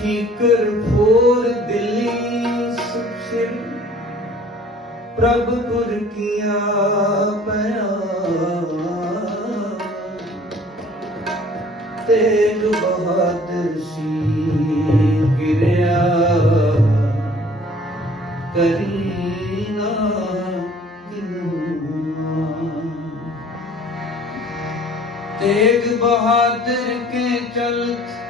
ठीकर four Delhi Sushir प्रभ तुर किया तेग बहादुर सी गिरया करीना तेग बहादुर के चलते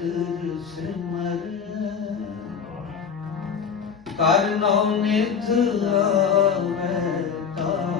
ਸਤਿਗੁਰ ਸਿਮਰ ਕਰ ਨਉ ਨਿਧ ਆਵੇ ਤਾ।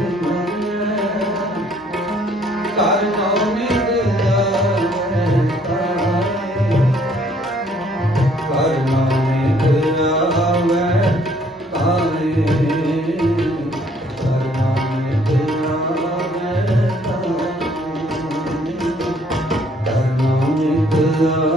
love.